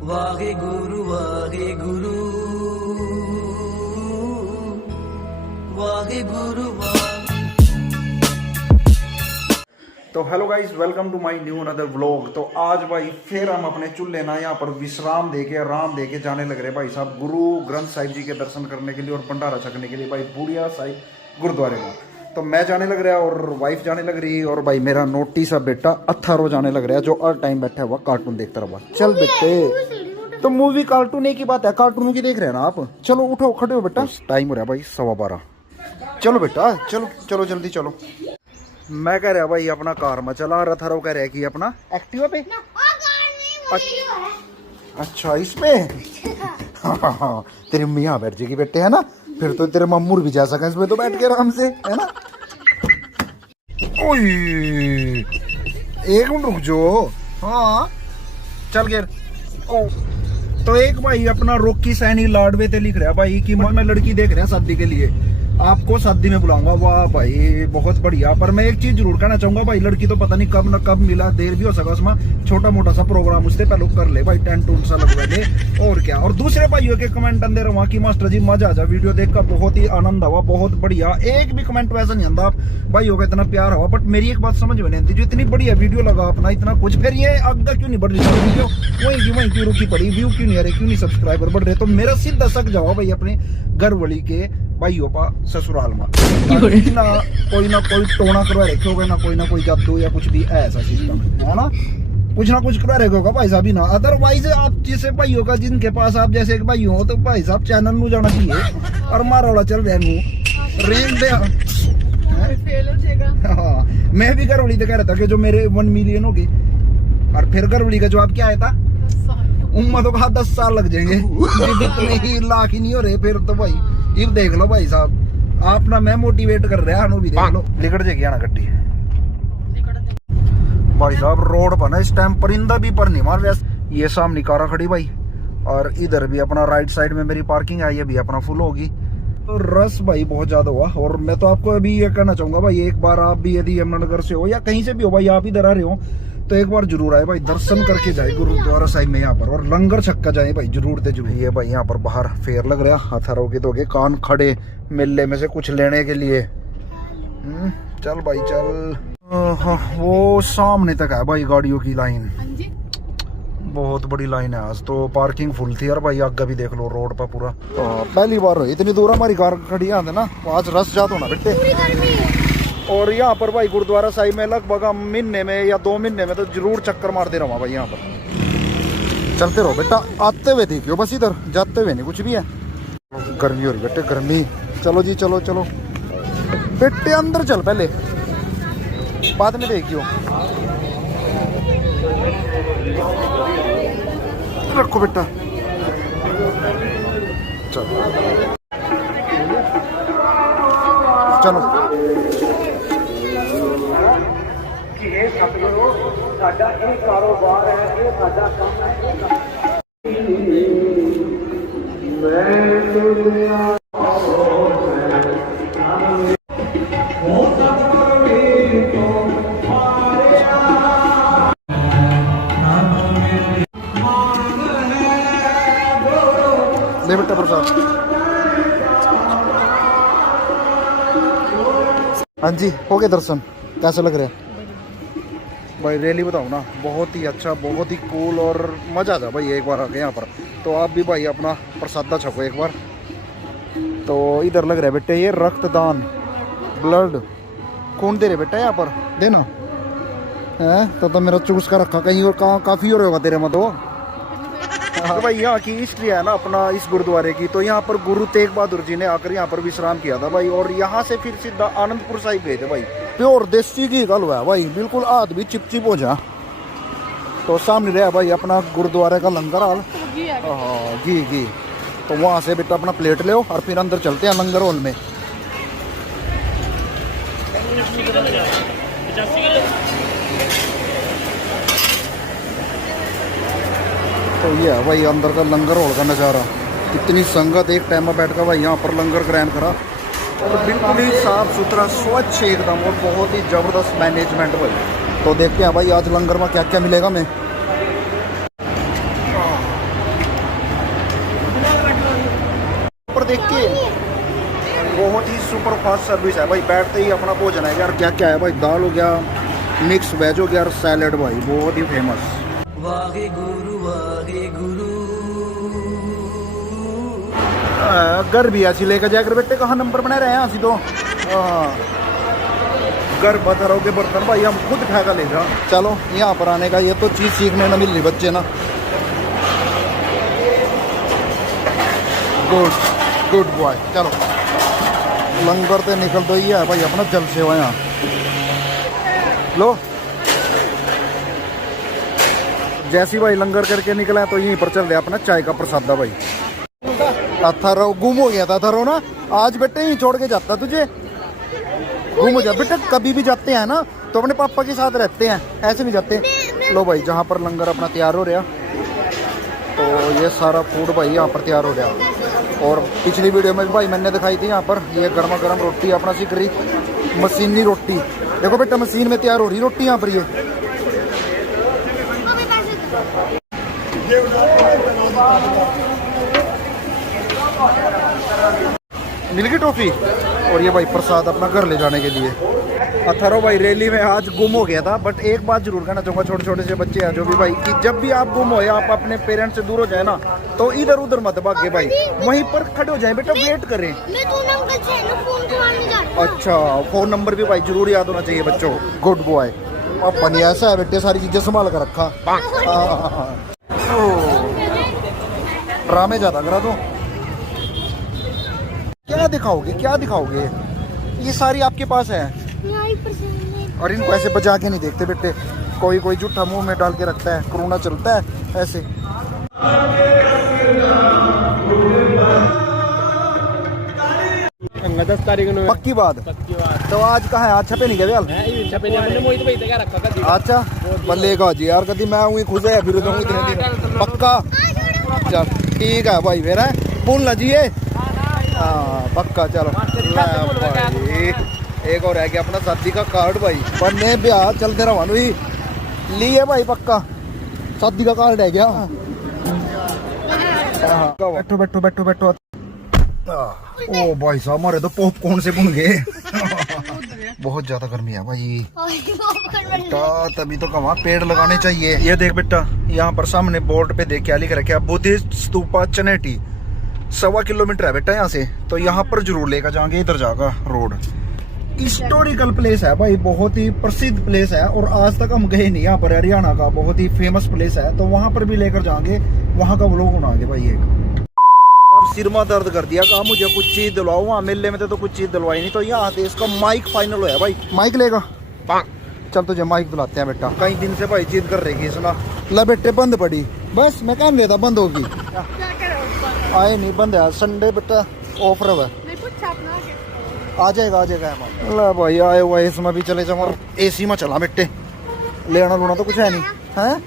Wahe Guru Wahe Guru Waheguru तो hello guys, welcome to my new another vlog. तो आज भाई फिर हम अपने चूल्हे ना यहाँ पर विश्राम देके आराम देके जाने लग रहे भाई साहब गुरु ग्रंथ साहिब जी के दर्शन करने के लिए और भंडारा छकने के लिए भाई बुढ़िया साहिब गुरुद्वारे में। तो मैं जाने लग रहा और वाइफ जाने लग रही और भाई मेरा नोटी सा बेटा अथारो जाने लग रहा है, जो हर टाइम बैठा हुआ कार्टून देखता रहा। चल बेटे, तो मूवी कार्टून एक ही बात है, कार्टून की देख रहे हैं ना आप। चलो उठो, खड़े हो बेटा, टाइम हो रहा है भाई 12:15। चलो बेटा, चलो चलो जल्दी चलो। मैं कह रहा भाई अपना कार में चला, रथारो कह रहा है कि अपना एक्टिवा पे। अच्छा इसमें तेरी मियाँ बैठ जाएगी बेटे, है ना? फिर तो तेरे मम्मूर भी जा सके इसमें तो बैठ के आराम से, है ना? ओए एक मिनट रुक जो। हाँ चल गिर। ओ तो एक भाई अपना रोकी सैनी लाडवे ते लिख रहा है भाई कि मैं लड़की देख रहा है शादी के लिए, आपको शादी में बुलाऊंगा। वाह भाई बहुत बढ़िया। पर मैं एक चीज जरूर कहना चाहूंगा भाई, लड़की तो पता नहीं कब न कब मिला, देर भी हो सका उसमें। छोटा मोटा सा प्रोग्राम उससे पहले कर ले भाई, टेंट उंट सा लगवा ले और क्या। और दूसरे भाइयों के कमेंट अंदर रहा कि मास्टर जी मजा आ जा, वीडियो देखकर बहुत ही आनंद हुआ, बहुत बढ़िया। एक भी कमेंट वैसा नहीं आता भाइयों का, इतना प्यार हुआ। बट मेरी एक बात समझ में नहीं आती, जो इतनी बढ़िया वीडियो लगा अपना इतना कुछ, फिर ये आगे क्यों नहीं बढ़ रही वीडियो? वही क्यों रुकी पड़ी, व्यू क्यों नहीं आ रहे, क्यों नहीं सब्सक्राइबर बढ़ रहे? तो मेरा सीधा शक जाओ भाई अपने घर वाली के भाइयों का ससुराल में ना कोई टोना करवा रखे होगा, ना कोई जादू या कुछ भी ऐसा सिस्टम है ना, कुछ ना कुछ करवा रखे होगा भाई साहब ही ना। अदरवाइज आप जैसे भाइयों का जिनके पास आप जैसे एक भाई हो, तो भाई साहब चैनल में जाना चाहिए। और मारा वाला चल रहा रेंज दे। हाँ मैं भी घर वाली तो कह रहा था कि जो मेरे 1 मिलियन हो गए, और फिर घर वाली का जवाब क्या आया था? उम्र तो कहा 10 साल लग जाएंगे। इतने ही लाख ही नहीं हो रहे फिर तो भाई। ये देख लो भाई साहब, आप ना मैं मोटिवेट कर रहा है, भी देख लो लिकड़ जाएगी ना गड्डी भाई साहब। रोड पर ना इस टाइम परिंदा भी पर नहीं मार रहा। ये सामने कारा खड़ी भाई, और इधर भी अपना राइट साइड में मेरी पार्किंग है, ये भी अपना फुल होगी। तो रस भाई बहुत ज्यादा हुआ। और मैं तो आपको अभी ये कहना चाहूंगा भाई, एक बार आप भी यदि यमुनानगर से हो या कहीं से भी हो भाई, आप इधर आ रहे हो तो एक बार जरूर आए भाई, दर्शन करके जाए गुरुद्वारा साहिब में यहाँ पर, और लंगर छक्का जाए भाई जरूर से जरूर। ये भाई यहाँ पर बाहर फेयर लग रहा है, हथारों के तो कान खड़े मेले में से कुछ लेने के लिए। चल भाई चल। हाँ वो सामने तक है भाई गाड़ियों की लाइन, बहुत बड़ी लाइन है आज तो। पार्किंग फुल थी यार भाई, आगे भी देख लो रोड पर पूरा। पहली बार हुई इतनी दूर हमारी कार खड़ी है ना, आज रस जात होना बेटे। और यहाँ पर भाई गुरुद्वारा साहिब में लगभग महीने में या 2 महीने में तो जरूर चक्कर मारते रहो भाई। यहाँ पर चलते रहो बेटा, आते हुए देखियो बस, इधर जाते हुए नहीं कुछ भी है। गर्मी हो रही बेटे, गर्मी। चलो जी चलो चलो बेटे, अंदर चल पहले, बाद में देखियो। रखो बेटा, चलो चलो। सतगुरु साडा ये कारोबार है, ये साडा काम है। ले बेटा प्रसाद। हाँ जी हो गए दर्शन, कैसे लग रहा है भाई? रैली बताऊँ ना, बहुत ही अच्छा, बहुत ही कूल और मज़ा आ जा भाई एक बार आके यहाँ पर। तो आप भी भाई अपना प्रसादा छको एक बार। तो इधर लग रहा है बेटे ये रक्तदान, ब्लड खून दे रहे बेटा यहाँ पर, देना है तो मेरा चूस का रखा कहीं और, काफ़ी और होगा तेरे में तो। तो भाई यहाँ की हिस्ट्री है ना अपना इस गुरुद्वारे की, तो यहाँ पर गुरु तेग बहादुर जी ने आकर यहाँ पर विश्राम किया था भाई, और यहाँ से फिर सीधा आनंदपुर साहिब गए थे भाई। प्योर देसी घी का हलवा है भाई, बिल्कुल हाथ भी चिपचिप हो जा। तो सामने रहा भाई अपना गुरुद्वारे का लंगर हॉल। हाँ घी। तो वहाँ से बेटा अपना प्लेट ले और फिर अंदर चलते हैं लंगर हॉल में। तो ये है भाई अंदर का लंगर हॉल का नज़ारा। कितनी संगत एक टाइम में बैठ कर भाई यहाँ पर लंगर ग्रहण करा, और बिल्कुल ही साफ सुथरा स्वच्छ एकदम, और बहुत ही ज़बरदस्त मैनेजमेंट भाई। तो देखते हैं भाई आज लंगर में क्या क्या मिलेगा। मैं देख के। बहुत ही सुपर फास्ट सर्विस है भाई, बैठते ही अपना भोजन है यार। क्या क्या है भाई, दाल हो गया, मिक्स वेज हो गया और सैलेड भाई, बहुत ही फेमस। वाहे गुरु घर भी ऐसी लेकर जाकर बेटे, कहाँ नंबर बना रहे हैं ऐसी तो। घर पत्थरों के बर्तन भाई हम खुद उठा कर ले जा। चलो यहाँ पर आने का ये तो चीज़ सीखने न मिल रही बच्चे ना। Good good boy. चलो लंगर तो निकल तो ही है भाई अपना, जल सेवा यहाँ लो। जैसी भाई लंगर करके निकला तो यहीं पर चल रहा अपना चाय का प्रसादा भाई। अथरो गुम हो गया था, अथरो ना आज बेटे ही छोड़ के जाता तुझे, गुम हो जा बेटे। कभी भी जाते हैं ना तो अपने पापा के साथ रहते हैं, ऐसे नहीं जाते। लो भाई जहाँ पर लंगर अपना तैयार हो रहा, तो ये सारा फूड भाई यहाँ पर तैयार हो रहा। और पिछली वीडियो में भी भाई मैंने दिखाई थी यहाँ पर ये गर्मा गर्म रोटी अपना सीख रही, मशीनी रोटी। देखो बेटा मशीन में तैयार हो रही रोटी यहाँ पर। ये मिल गई टॉफी। और ये भाई प्रसाद अपना घर ले जाने के लिए। अथरो भाई रैली में आज गुम हो गया था, बट एक बात जरूर कहना चाहूँगा छोटे छोटे से बच्चे हैं जो भी भाई, कि जब भी आप गुम हो या आप अपने पेरेंट्स से दूर हो जाए ना तो इधर उधर मत भागे भाई, वहीं पर खड़े हो जाए बेटा, वेट करें। अच्छा फोन नंबर भी भाई जरूर याद होना चाहिए बच्चों। Good boy. अब बनी ऐसा है बेटे, सारी चीजें संभाल कर रखा। ड्रामे ज्यादा करा तो। क्या दिखाओगे क्या दिखाओगे, ये सारी आपके पास है। और इनको ऐसे बजा के नहीं देखते बेटे, कोई कोई जूठा मुंह में डाल के रखता है, कोरोना चलता है ऐसे। दस तारीख को पक्की बात। तो आज कहाँ है, आज छपे नहीं गए अच्छा बल्लेगा जी यार, कभी मैं हूँ खुश है फिर इतने दिन पक्का। चल ठीक है भाई फिर है बोल ना जी ये। हाँ पक्का। चलो भाई एक और है कि अपना शादी का कार्ड भाई, बनने ब्याह चलते रहा लिए भाई, पक्का शादी का कार्ड है क्या। बैठो बैठो बैठो बैठो। ओ भाई साहब हमारे तो पॉपकॉर्न से बुन गए। बहुत ज्यादा गर्मी है भाई बेटा, तभी तो कहा पेड़ लगाने चाहिए। ये देख बेटा यहाँ पर सामने बोर्ड पे देख क्या लिख रखा है, बुद्धिस्ट स्तूपा चनेटी 1.25 किलोमीटर है बेटा यहाँ से, तो यहाँ पर जरूर लेकर जाएंगे। इधर जाएगा रोड, हिस्टोरिकल प्लेस है भाई, बहुत ही प्रसिद्ध प्लेस है और आज तक हम गए नहीं। यहाँ पर हरियाणा का बहुत ही फेमस प्लेस है, तो वहां पर भी लेकर जाएंगे, वहां का व्लॉग बनाएंगे भाई। एक सिर में दर्द कर दिया, कहा मुझे कुछ चीज दिलवाओ, वहाँ मेले में तो कुछ चीज दिलवाई नहीं, तो यहाँ से इसका माइक फाइनल हुआ भाई। माइक लेगा, चल तुझे माइक दिलाते हैं बेटा, कई दिन से भाई जिद कर रही सुना। ला बेटे बंद पड़ी, बस मैं कह रहा था बंद होगी, आए नहीं बंद है, संडे बेटा ऑफर है, आ जाएगा ला भाई आए हुआ। इसमें भी चले जाओ, एसी में चला बेटे, लेना लूना तो कुछ है नहीं है।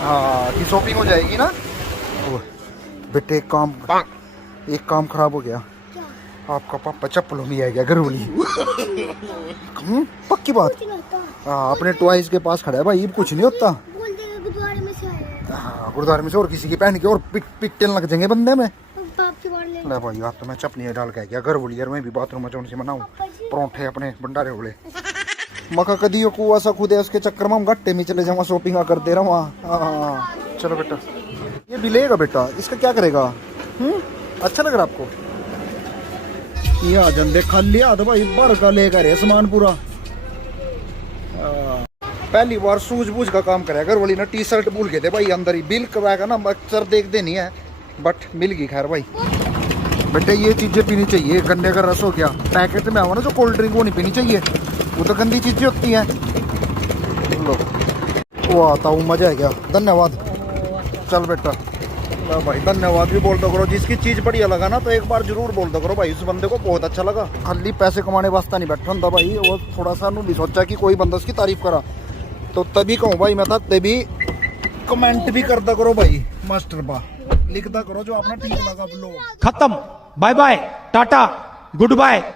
हाँ की शॉपिंग हो जाएगी ना बेटे। एक काम खराब हो गया, आपका पापा चप्पलों में आ गया घरवाली। पक्की बात। हाँ अपने टॉयज के पास खड़ा है भाई, कुछ नहीं होता। हाँ गुरुद्वारे में से और किसी की पहन के और पिट्टे लग जाएंगे बंदे में। ले भाई आप तो मैं चपलियाँ डाल के गया घरवाली यार, मैं भी बाथरूम में से बनाऊँ परोठे अपने भंडारे बोले। मका कदी को ऐसा खुद है, उसके चक्कर में हम गट्टे में चले जाऊँगा, शॉपिंग कर दे रहा हूँ वहाँ। हाँ चलो बेटा ये भी लेगा बेटा, इसका क्या करेगा। अच्छा लग रहा आपको। ये आ जंदे खाली हाथ भाई भर का लेकर है सामान पूरा। पहली बार सूझबूझ का काम करेगा घर वाली ना। टी शर्ट भूल गए थे भाई अंदर ही, बिल करवाएगा ना अक्सर देखते नहीं है, बट मिल गई खैर भाई। बेटे ये चीजें पीनी चाहिए, गन्ने का रस हो गया, पैकेट में आओ ना जो कोल्ड ड्रिंक वो नहीं पीनी चाहिए, वो तो गंदी चीजें होती हैं। लो वो आता हूँ, मजा आ गया, धन्यवाद। चल बेटा भाई धन्यवाद भी बोल दो करो, जिसकी चीज बढ़िया लगा ना तो एक बार जरूर बोल दो करो भाई, उस बंदे को बहुत अच्छा लगा। खाली पैसे कमाने वास्ता नहीं बैठा था भाई, वो थोड़ा सा भी सोचा कि कोई बंदा उसकी तारीफ करा, तो तभी कहूँ भाई मैं था, तभी कमेंट भी करता करो भाई, मास्टर बा लिखता करो जो अपना ठीक लगा। खत्म, bye bye tata good bye.